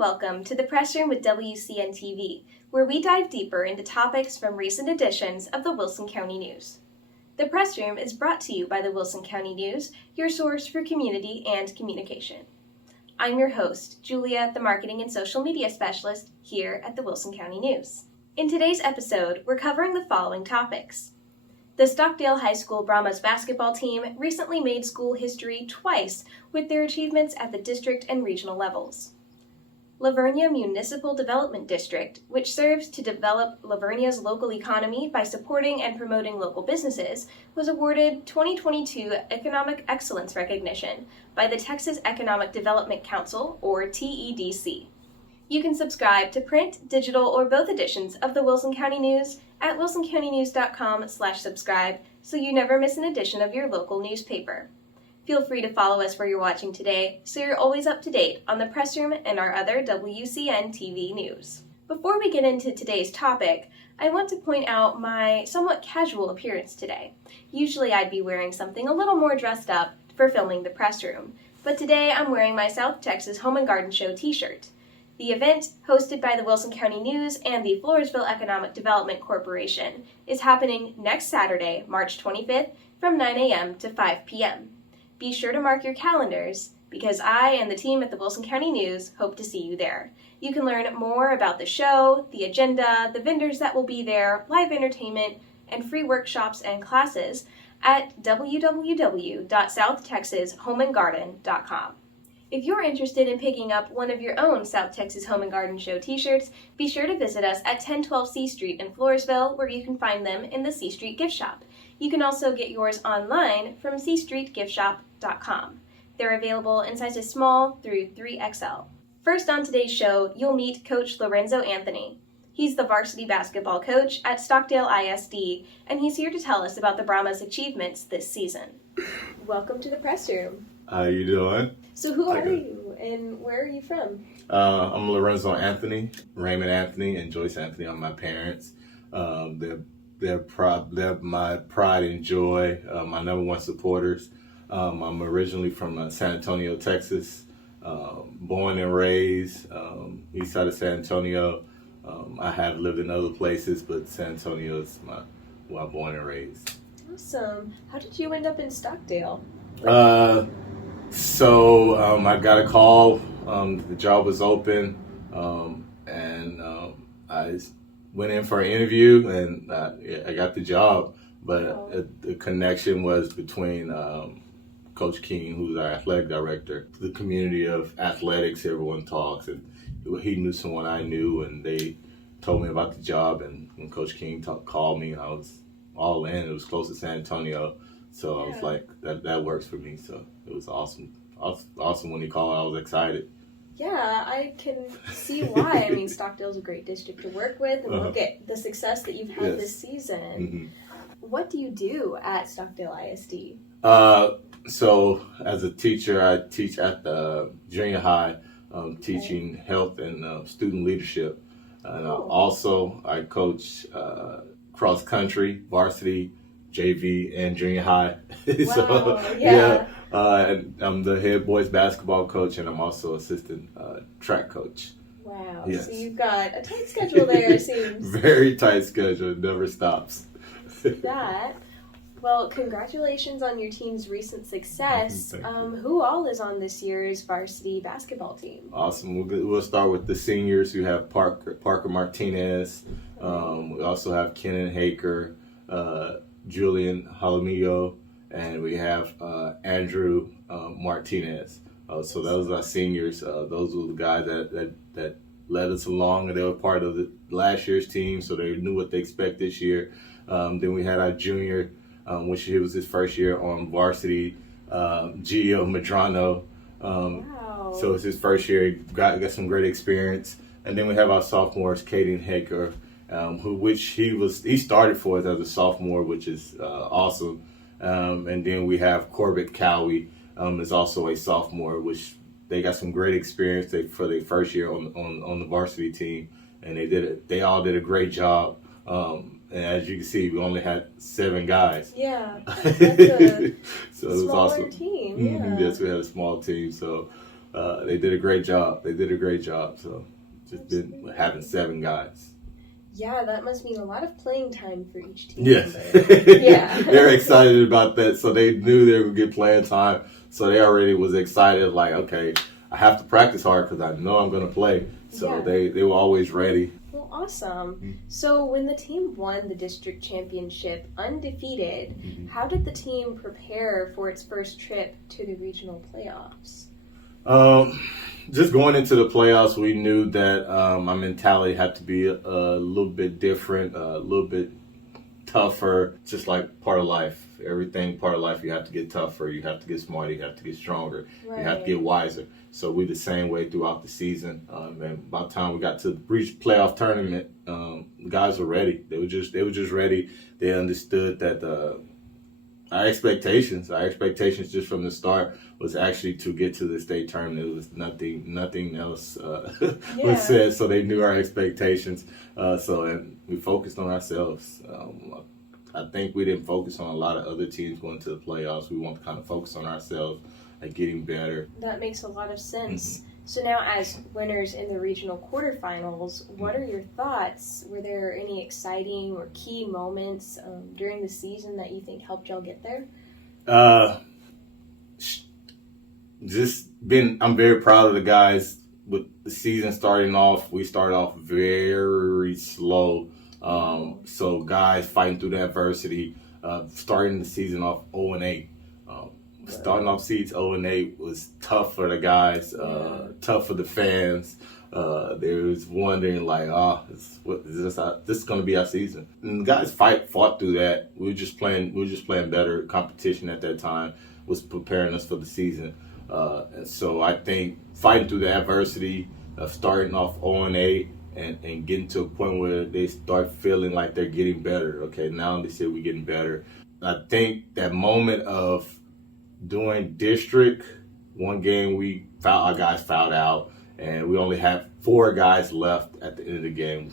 welcome to the Press Room with WCN-TV, where we dive deeper into topics from recent editions of the Wilson County News. The Press Room is brought to you by the Wilson County News, your source for community and communication. I'm your host, Julia, the Marketing and Social Media Specialist here at the Wilson County News. In today's episode, we're covering the following topics. The Stockdale High School Brahmas basketball team recently made school history twice with their achievements at the district and regional levels. La Vernia Municipal Development District, which serves to develop La Vernia's local economy by supporting and promoting local businesses, was awarded 2022 Economic Excellence Recognition by the Texas Economic Development Council, or TEDC. You can subscribe to print, digital, or both editions of the Wilson County News at wilsoncountynews.com/subscribe so you never miss an edition of your local newspaper. Feel free to follow us where you're watching today so you're always up to date on the Press Room and our other WCN TV news. Before we get into today's topic, I want to point out my somewhat casual appearance today. Usually I'd be wearing something a little more dressed up for filming the Press Room, but today I'm wearing my South Texas Home and Garden Show t-shirt. The event, hosted by the Wilson County News and the Floresville Economic Development Corporation, is happening next Saturday, March 25th from 9 a.m. to 5 p.m. Be sure to mark your calendars, because I and the team at the Wilson County News hope to see you there. You can learn more about the show, the agenda, the vendors that will be there, live entertainment, and free workshops and classes at www.southtexashomeandgarden.com. If you're interested in picking up one of your own South Texas Home and Garden Show t-shirts, be sure to visit us at 1012 C Street in Floresville, where you can find them in the C Street gift shop. You can also get yours online from cstreetgiftshop.com. They're available in sizes small through 3XL. First on today's show, you'll meet Coach Lorenzo Anthony. He's the varsity basketball coach at Stockdale ISD, and he's here to tell us about the Brahmas' achievements this season. Welcome to the Press Room. How you doing? So who are you, and where are you from? I'm Lorenzo Anthony. Raymond Anthony and Joyce Anthony are my parents. They're my pride and joy, my number one supporters. I'm originally from San Antonio, Texas, born and raised east side of San Antonio. I have lived in other places, but San Antonio is where I'm born and raised. Awesome. How did you end up in Stockdale? So I got a call. The job was open, and I went in for an interview, and I got the job. But the connection was between Coach King, who's our athletic director, the community of athletics. Everyone talks, and he knew someone I knew, and they told me about the job. And when Coach King called me, I was all in. It was close to San Antonio. So I was like, that works for me. So it was awesome. Awesome when he called. I was excited. Yeah, I can see why. I mean, Stockdale's a great district to work with, and look at the success that you've had this season. Mm-hmm. What do you do at Stockdale ISD? So as a teacher, I teach at the junior high, teaching health and student leadership. And also I coach cross country, varsity, JV, and junior high. Wow, and I'm the head boys basketball coach, and I'm also assistant track coach. Wow, yes. So you've got a tight schedule there, it seems. Very tight schedule, it never stops. Well, congratulations on your team's recent success. Who all is on this year's varsity basketball team? Awesome. We'll start with the seniors. You have Parker Martinez. We also have Kenan Haker, Julian Jalamillo, and we have Andrew Martinez. So those are our seniors. Those were the guys that led us along, and they were part of the last year's team, so they knew what they expect this year. Then we had our junior, which was his first year on varsity, Gio Medrano. Wow. So it's his first year. He got some great experience. And then we have our sophomores, Kaden Haker, he started for us as a sophomore, which is awesome. And then we have Corbett Cowie, is also a sophomore, which they got some great experience for their first year on the varsity team, and they all did a great job. And as you can see, we only had 7 guys. Yeah, that's a so it was smaller awesome. Team. Mm-hmm. Yeah. Yes, we had a small team. So They did a great job. So just been having 7 guys. Yeah, that must mean a lot of playing time for each team Yes. member. Yeah. They're excited about that. So they knew they would get playing time. So they already was excited, like, okay, I have to practice hard because I know I'm going to play. So Yeah. they were always ready. Well, awesome. So when the team won the district championship undefeated, how did the team prepare for its first trip to the regional playoffs? Just going into the playoffs, we knew that my mentality had to be a little bit different, a little bit tougher, just like part of life. Everything part of life, you have to get tougher, you have to get smarter, you have to get stronger, you have to get wiser. So we the same way throughout the season. And by the time we got to the playoff tournament, the guys were ready. They were just ready. They understood that our expectations just from the start was actually to get to the state tournament. It was nothing else was said. So they knew our expectations. And we focused on ourselves. I think we didn't focus on a lot of other teams going to the playoffs. We want to kind of focus on ourselves and getting better. That makes a lot of sense. So now, as winners in the regional quarterfinals, what are your thoughts? Were there any exciting or key moments during the season that you think helped y'all get there? I'm very proud of the guys. With the season starting off, we started off very slow. So guys fighting through the adversity, starting the season off 0-8. Starting off seeds 0-8 was tough for the guys, tough for the fans. They was wondering like, is this going to be our season? And the guys fought through that. We were just playing better. Competition at that time was preparing us for the season. And so I think fighting through the adversity of starting off 0-8 and getting to a point where they start feeling like they're getting better. Okay, now they say we're getting better. I think that moment of doing district, one game our guys fouled out, and we only had 4 guys left at the end of the game.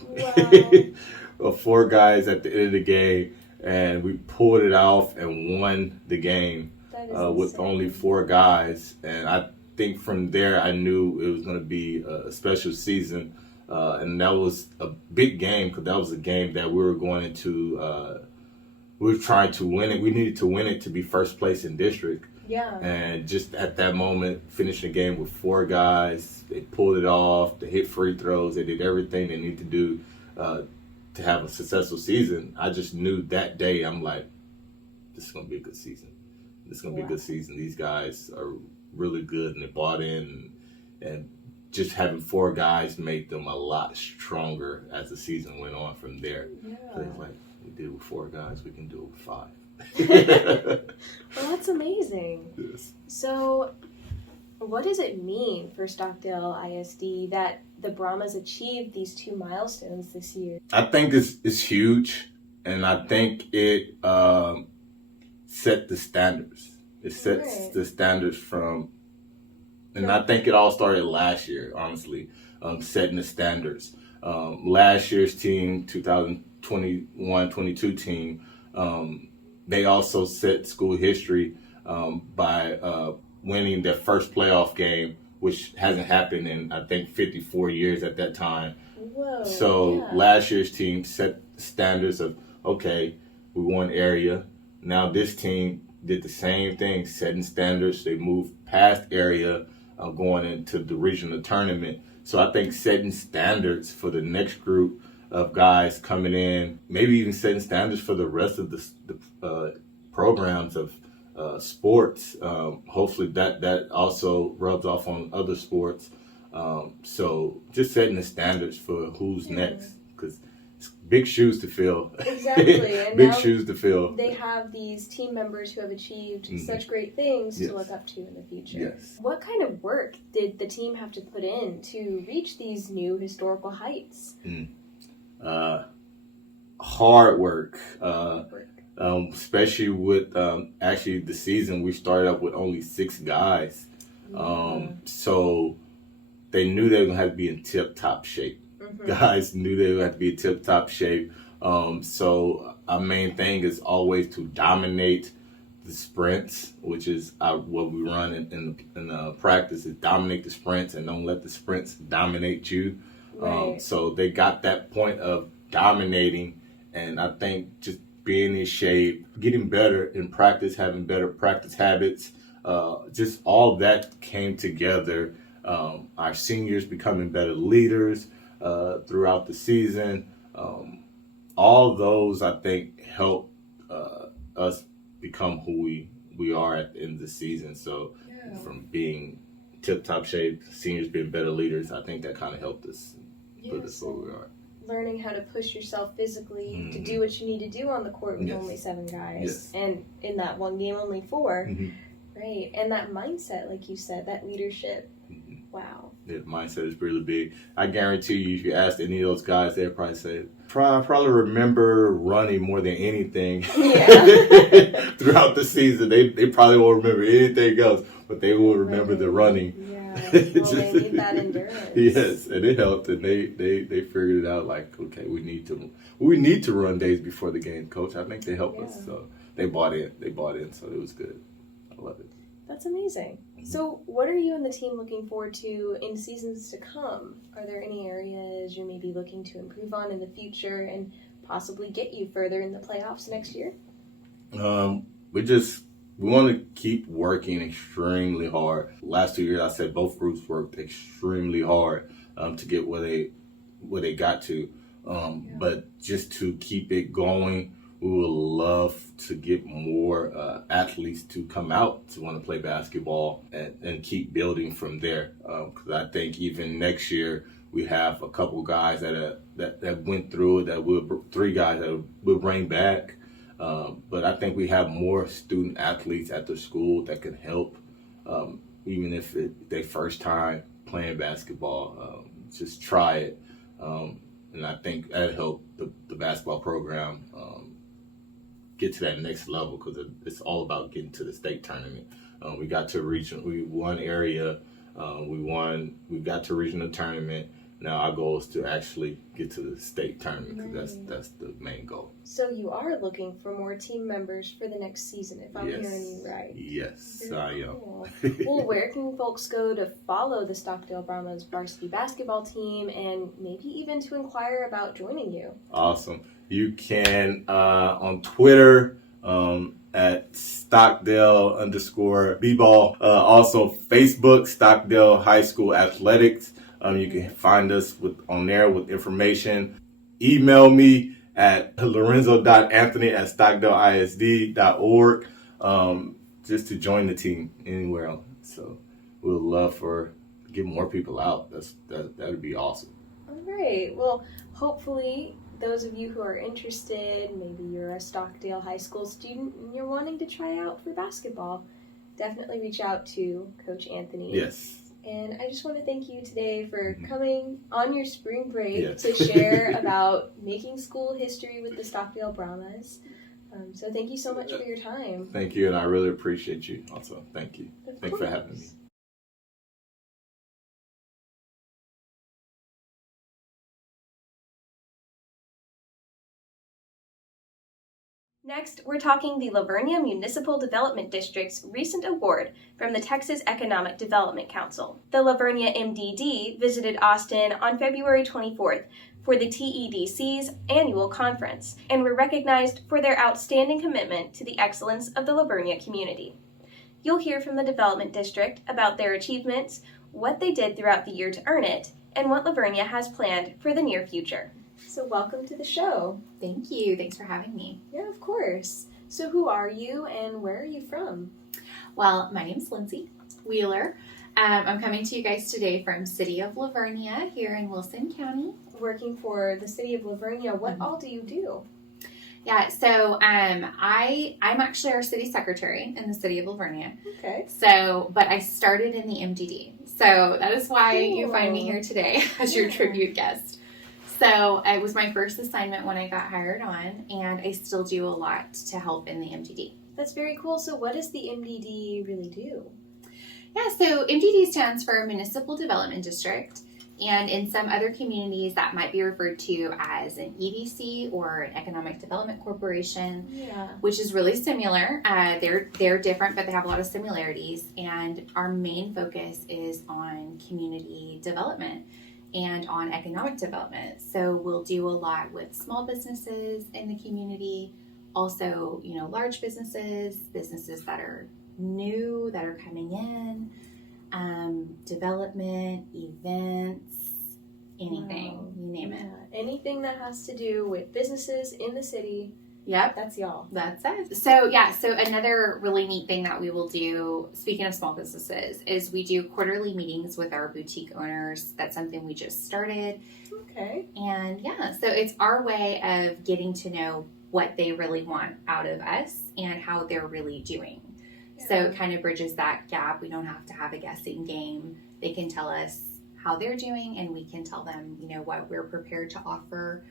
Wow. 4 guys at the end of the game, and we pulled it off and won the game with only 4 guys. And I think from there I knew it was going to be a special season, and that was a big game because that was a game that we were going into. We were trying to win it. We needed to win it to be first place in district. Yeah. And just at that moment, finishing the game with 4 guys, they pulled it off. They hit free throws. They did everything they need to do to have a successful season. I just knew that day, I'm like, this is going to be a good season. This is going to be a good season. These guys are really good, and they bought in. And just having 4 guys made them a lot stronger as the season went on from there. Yeah. So it's like, we did it with 4 guys, we can do it with 5. Well, that's amazing. Yes. So, what does it mean for Stockdale ISD that the Brahmas achieved these 2 milestones this year? I think it's huge, and I think it set the standards. It sets the standards and I think it all started last year, honestly, setting the standards. Last year's team, 2021-22 team, they also set school history by winning their first playoff game, which hasn't happened in, I think, 54 years at that time. Whoa, so last year's team set standards of, okay, we won area. Now this team did the same thing, setting standards. They moved past area, going into the regional tournament. So I think setting standards for the next group of guys coming in, maybe even setting standards for the rest of the programs of sports. Hopefully that also rubs off on other sports. So just setting the standards for who's next, because it's big shoes to fill. Exactly. And big shoes to fill. They have these team members who have achieved such great things to look up to in the future. Yes. What kind of work did the team have to put in to reach these new historical heights? Hard work. Especially with actually the season, we started up with only 6 guys. So they knew they were going to have to be in tip-top shape. Guys knew they would have to be in tip-top shape. So our main thing is always to dominate the sprints, which is what we run in practice, is dominate the sprints and don't let the sprints dominate you. Right. So they got that point of dominating, and I think just being in shape, getting better in practice, having better practice habits, just all that came together. Our seniors becoming better leaders throughout the season. All those, I think, helped us become who we are at the end of the season. So from being tip-top shape, seniors being better leaders, I think that kind of helped us put us where we are. Learning how to push yourself physically to do what you need to do on the court with only 7 guys. And in that one game, only 4. Right. And that mindset, like you said, that leadership. Wow. The mindset is really big. I guarantee you, if you asked any of those guys, they'd probably say, probably remember running more than anything throughout the season. They probably won't remember anything else, but they will remember the running. Yeah. Well, they need that endurance. Yes, and it helped, and they figured it out. Like, okay, we need to run days before the game, coach. I think they helped us, so they bought in, so it was good. I love it. That's amazing. So what are you and the team looking forward to in seasons to come? Are there any areas you're maybe looking to improve on in the future and possibly get you further in the playoffs next year? We want to keep working extremely hard. Last 2 years, I said both groups worked extremely hard to get where they got to. But just to keep it going, we would love to get more athletes to come out to want to play basketball and keep building from there. Because I think even next year we have a couple guys that went through it, 3 guys that will bring back. But I think we have more student athletes at the school that can help, even if it's their first time playing basketball. Just try it. And I think that helped the basketball program get to that next level, because it's all about getting to the state tournament. We got to region, we won area, we got to regional tournament. Now our goal is to actually get to the state tournament, because that's the main goal. So you are looking for more team members for the next season, if I'm hearing you right. Yes, I am. Cool. Well, where can folks go to follow the Stockdale Brahmas varsity basketball team, and maybe even to inquire about joining you? Awesome. You can on Twitter at Stockdale_B-ball. Also Facebook, Stockdale High School Athletics. You can find us on there with information. Email me at lorenzo.anthony@stockdaleisd.org just to join the team anywhere else. So we would love to get more people out. That'd be awesome. All right. Well, hopefully those of you who are interested, maybe you're a Stockdale High School student and you're wanting to try out for basketball, definitely reach out to Coach Anthony. Yes. And I just want to thank you today for coming on your spring break to share about making school history with the Stockdale Brahmas. So thank you so much for your time. Thank you, and I really appreciate you also. Thank you. Thanks for having me. Next, we're talking the La Vernia Municipal Development District's recent award from the Texas Economic Development Council. The La Vernia MDD visited Austin on February 24th for the TEDC's annual conference and were recognized for their outstanding commitment to the excellence of the La Vernia community. You'll hear from the Development District about their achievements, what they did throughout the year to earn it, and what La Vernia has planned for the near future. So welcome to the show. Thank you. Thanks for having me. Yeah, of course. So who are you and where are you from? Well, my name's Lindsay Wheeler. I'm coming to you guys today from City of La Vernia here in Wilson County. Working for the City of La Vernia, what all do you do? Yeah, so I'm actually our city secretary in the City of La Vernia. Okay. So, but I started in the MDD. So that is why you find me here today as your tribute guest. So it was my first assignment when I got hired on, and I still do a lot to help in the MDD. That's very cool. So what does the MDD really do? Yeah, so MDD stands for Municipal Development District, And in some other communities, that might be referred to as an EDC or an Economic Development Corporation, which is really similar. They're different, but they have a lot of similarities. And our main focus is on community development and on economic development. So we'll do a lot with small businesses in the community, also, large businesses that are new, that are coming in, development, events, anything, you name it. Anything that has to do with businesses in the city. Yep. That's y'all. That's it. So another really neat thing that we will do, speaking of small businesses, is we do quarterly meetings with our boutique owners. That's something we just started. Okay. And so it's our way of getting to know what they really want out of us and how they're really doing. So it kind of bridges that gap. We don't have to have a guessing game. They can tell us how they're doing, and we can tell them, what we're prepared to offer,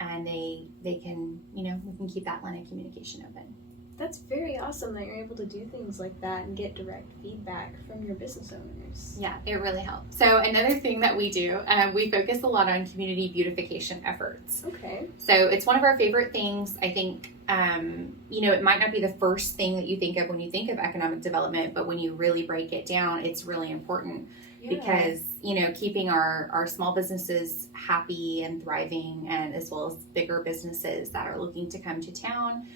and they can, we can keep that line of communication open. That's very awesome that you're able to do things like that and get direct feedback from your business owners. Yeah, it really helps. So another thing that we do, we focus a lot on community beautification efforts. Okay. So it's one of our favorite things. I think, it might not be the first thing that you think of when you think of economic development, but when you really break it down, it's really important because, keeping our small businesses happy and thriving, and as well as bigger businesses that are looking to come to town,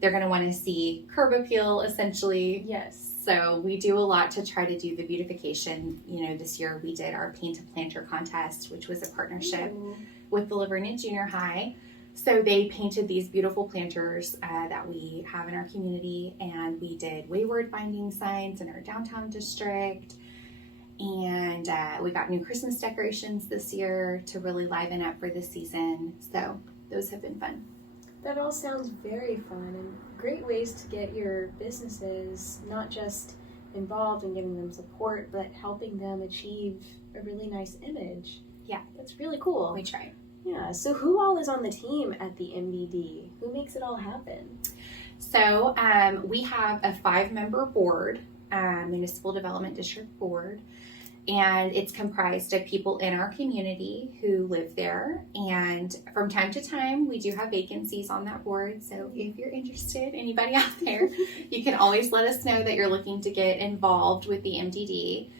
they're going to want to see curb appeal, essentially. Yes. So we do a lot to try to do the beautification. This year we did our Paint a Planter contest, which was a partnership with the La Vernia Junior High. So they painted these beautiful planters that we have in our community, and we did wayward binding signs in our downtown district. And we got new Christmas decorations this year to really liven up for this season. So those have been fun. That all sounds very fun and great ways to get your businesses not just involved in giving them support, but helping them achieve a really nice image. Yeah. That's really cool. We try. Yeah. So who all is on the team at the MDD? Who makes it all happen? So we have a 5-member board, Municipal Development District Board. And it's comprised of people in our community who live there. And from time to time, we do have vacancies on that board. So if you're interested, anybody out there, you can always let us know that you're looking to get involved with the MDD.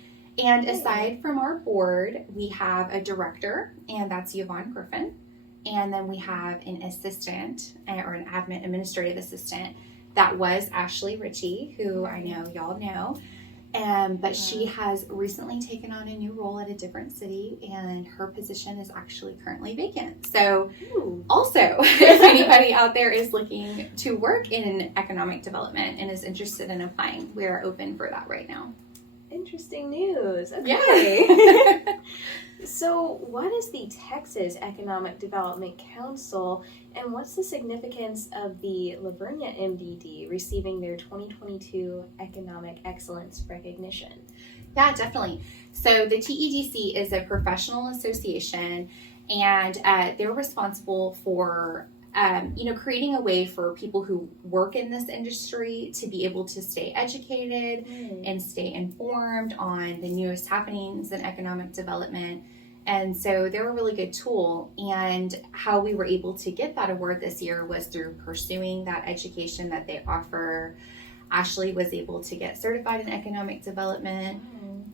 And aside from our board, we have a director, and that's Yvonne Griffin. And then we have an assistant, or an administrative assistant. That was Ashley Ritchie, who I know y'all know. But she has recently taken on a new role at a different city, and her position is actually currently vacant. So also, if anybody out there is looking to work in economic development and is interested in applying, we are open for that right now. Interesting news. Okay. Yeah. So what is the Texas Economic Development Council, and what's the significance of the La Vernia MDD receiving their 2022 Economic Excellence recognition? Yeah, definitely. So the TEDC is a professional association, and they're responsible for creating a way for people who work in this industry to be able to stay educated and stay informed on the newest happenings in economic development. And so they're a really good tool. And how we were able to get that award this year was through pursuing that education that they offer. Ashley was able to get certified in economic development.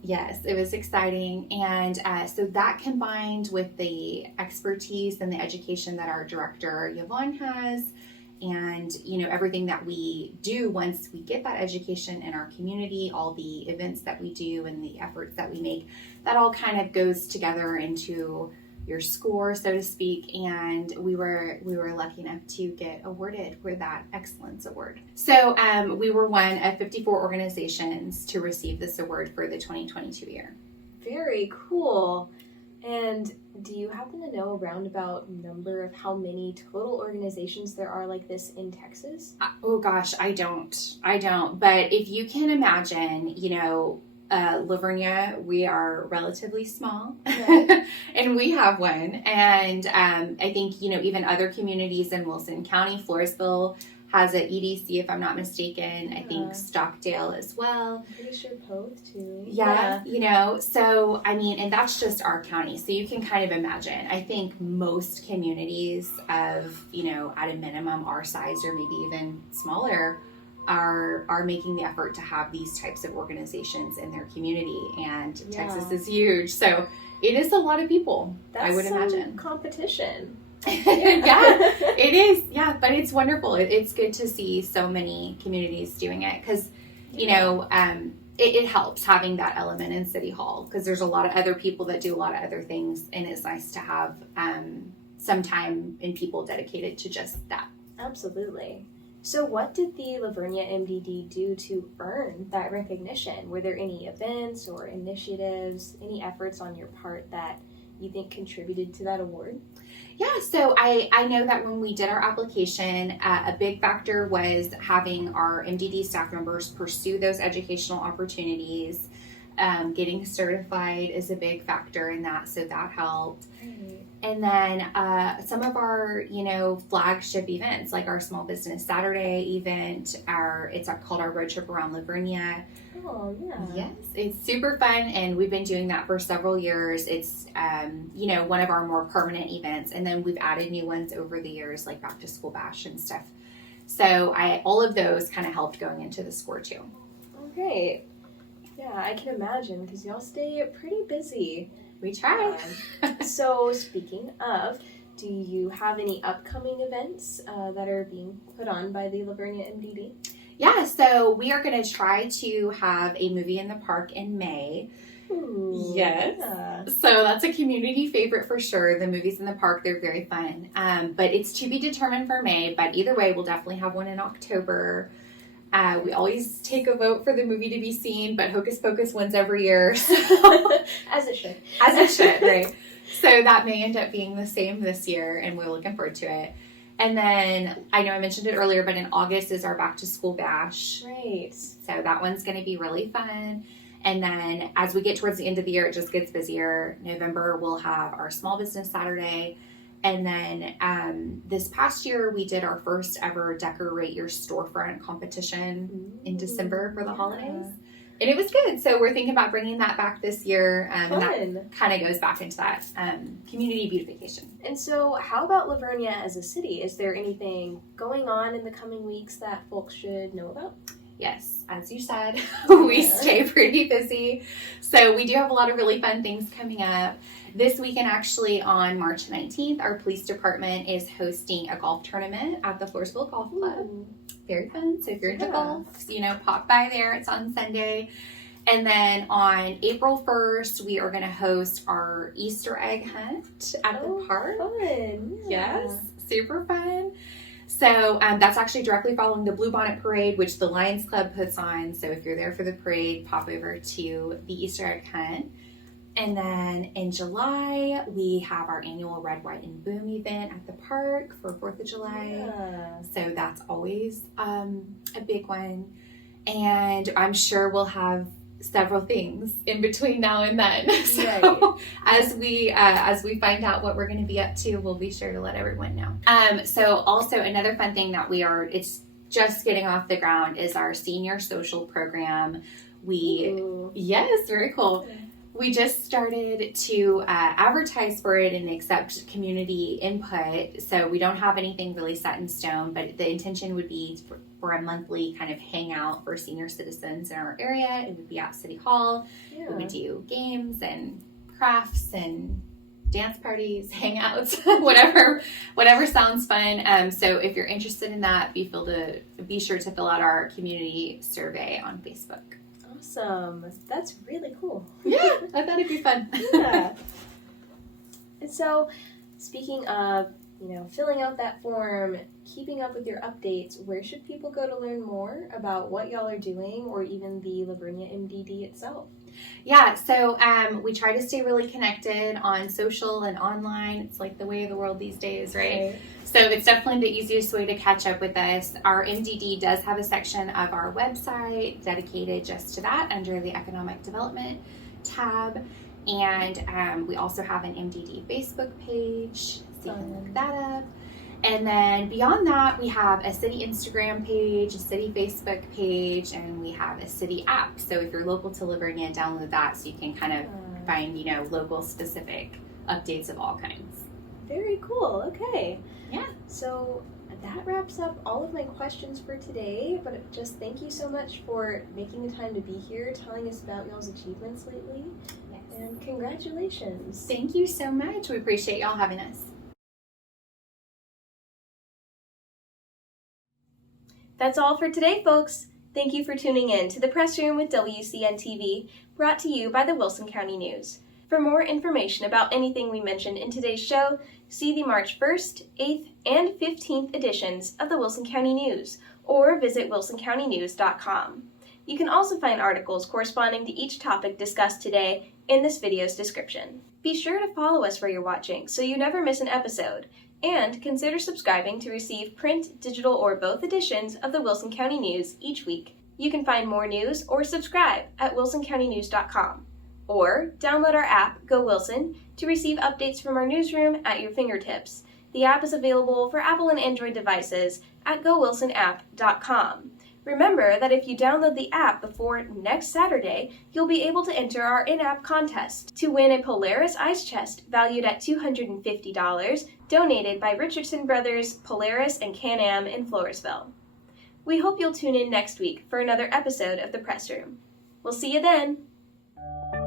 Yes, it was exciting. And so that combined with the expertise and the education that our director, Yvonne, has, and, everything that we do once we get that education in our community, all the events that we do and the efforts that we make, that all kind of goes together into your score, so to speak. And we were lucky enough to get awarded with that excellence award. So we were one of 54 organizations to receive this award for the 2022 year. Very cool. And do you happen to know a roundabout number of how many total organizations there are like this in Texas? Oh gosh, I don't. But if you can imagine, La Vernia, we are relatively small, and we have one. And I think, even other communities in Wilson County, Floresville, has an EDC, if I'm not mistaken. I think Stockdale as well. I'm pretty sure Poth too. Yeah, you know, so I mean, and that's just our county. So you can kind of imagine. I think most communities of, you know, at a minimum our size or maybe even smaller are making the effort to have these types of organizations in their community. And Texas is huge. So it is a lot of people, I would imagine. Competition. Yeah, it is. Yeah, but it's wonderful. It's good to see so many communities doing it because, you know, it helps having that element in City Hall because there's a lot of other people that do a lot of other things, and it's nice to have some time and people dedicated to just that. Absolutely. So what did the La Vernia MDD do to earn that recognition? Were there any events or initiatives, any efforts on your part that you think contributed to that award? Yeah, so I know that when we did our application, a big factor was having our MDD staff members pursue those educational opportunities. Getting certified is a big factor in that, so that helped. Right. And then some of our, you know, flagship events, like our Small Business Saturday event, it's called our Road Trip Around La Vernia. Oh, yeah. Yes, it's super fun, and we've been doing that for several years. It's, you know, one of our more permanent events, and then we've added new ones over the years, like Back to School Bash and stuff. So all of those kind of helped going into the score, too. Oh, great. Yeah, I can imagine, because y'all stay pretty busy. We try. So, speaking of, do you have any upcoming events that are being put on by the La Vernia MDD? Yeah, so we are going to try to have a movie in the park in May. Ooh, yes. Yeah. So that's a community favorite for sure. The movies in the park, they're very fun. But it's to be determined for May. But either way, we'll definitely have one in October. We always take a vote for the movie to be seen, but Hocus Pocus wins every year. So. As it should. As it should, right. So that may end up being the same this year, and we're looking forward to it. And then, I know I mentioned it earlier, but in August is our Back to School Bash. Right. So that one's going to be really fun. And then as we get towards the end of the year, it just gets busier. November, we'll have our Small Business Saturday. And then this past year, we did our first ever Decorate Your Storefront competition in December for the holidays. And it was good. So we're thinking about bringing that back this year. And that kind of goes back into that community beautification. And so how about La Vernia as a city? Is there anything going on in the coming weeks that folks should know about? Yes, as you said, we stay pretty busy. So we do have a lot of really fun things coming up. This weekend, actually, on March 19th, our police department is hosting a golf tournament at the Floresville Golf Club. Ooh. Very fun. So if you're into golf, you know, pop by there. It's on Sunday. And then on April 1st, we are going to host our Easter egg hunt at the park. Fun. Yeah. Yes, super fun. So that's actually directly following the Bluebonnet Parade, which the Lions Club puts on. So if you're there for the parade, pop over to the Easter egg hunt. And then in July, we have our annual Red, White, and Boom event at the park for 4th of July. Yeah. So that's always a big one. And I'm sure we'll have several things in between now and then. So Right. as we find out what we're going to be up to, we'll be sure to let everyone know. So also another fun thing that it's just getting off the ground is our senior social program. Yes, very cool. We just started to advertise for it and accept community input. So we don't have anything really set in stone, but the intention would be for a monthly kind of hangout for senior citizens in our area. It would be at City Hall. Yeah. We would do games and crafts and dance parties, hangouts, whatever sounds fun. So if you're interested in that, be sure to fill out our community survey on Facebook. Awesome. That's really cool. Yeah, I thought it'd be fun. Yeah. And so, speaking of, filling out that form, keeping up with your updates, where should people go to learn more about what y'all are doing or even the La Vernia MDD itself? Yeah, so we try to stay really connected on social and online. It's like the way of the world these days, right? So it's definitely the easiest way to catch up with us. Our MDD does have a section of our website dedicated just to that under the Economic Development tab. And we also have an MDD Facebook page, so you can look that up. And then beyond that, we have a city Instagram page, a city Facebook page, and we have a city app. So if you're local to La Vernia, download that so you can kind of find, local specific updates of all kinds. Very cool. Okay. Yeah. So that wraps up all of my questions for today, but just thank you so much for making the time to be here, telling us about y'all's achievements lately, Yes. and congratulations. Thank you so much. We appreciate y'all having us. That's all for today, folks. Thank you for tuning in to the Press Room with WCN-TV, brought to you by the Wilson County News. For more information about anything we mentioned in today's show, see the March 1st, 8th, and 15th editions of the Wilson County News, or visit wilsoncountynews.com. You can also find articles corresponding to each topic discussed today in this video's description. Be sure to follow us where you're watching so you never miss an episode, and consider subscribing to receive print, digital, or both editions of the Wilson County News each week. You can find more news or subscribe at wilsoncountynews.com. Or download our app, Go Wilson, to receive updates from our newsroom at your fingertips. The app is available for Apple and Android devices at gowilsonapp.com. Remember that if you download the app before next Saturday, you'll be able to enter our in-app contest to win a Polaris ice chest valued at $250, donated by Richardson Brothers, Polaris, and Can-Am in Floresville. We hope you'll tune in next week for another episode of The Press Room. We'll see you then!